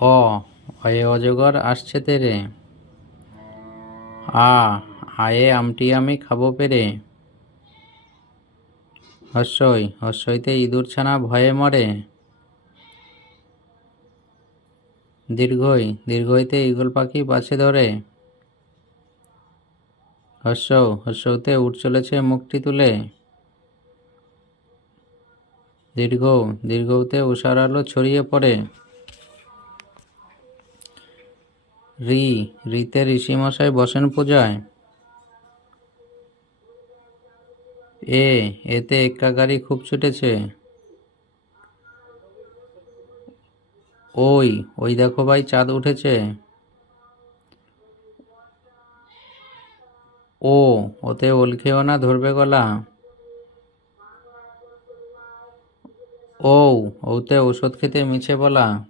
অ অয়ে অজগর আসছে তেরে। আ, আয়ে আমটি আমি খাব পেরে। হস্যই, হস্যইতে ইঁদুর ছানা ভয়ে মরে। দীর্ঘই, দীর্ঘইতে ঈগল পাখি বাছে ধরে। হস্য হস্যতে উঠ চলেছে মুখটি তুলে। দীর্ঘ দীর্ঘতে উষার আলো ছড়িয়ে পড়ে। রি, রিতে ঋষিমশাই বসেন পূজায়। এ, এতে এক্কা গাড়ি খুব ছুটেছে। ওই ওই দেখো ভাই, চাঁদ উঠেছে। ও, ওতে ওল খেও না ধরবে গলা। ও ওতে ওষুধ খেতে মিছে বলা।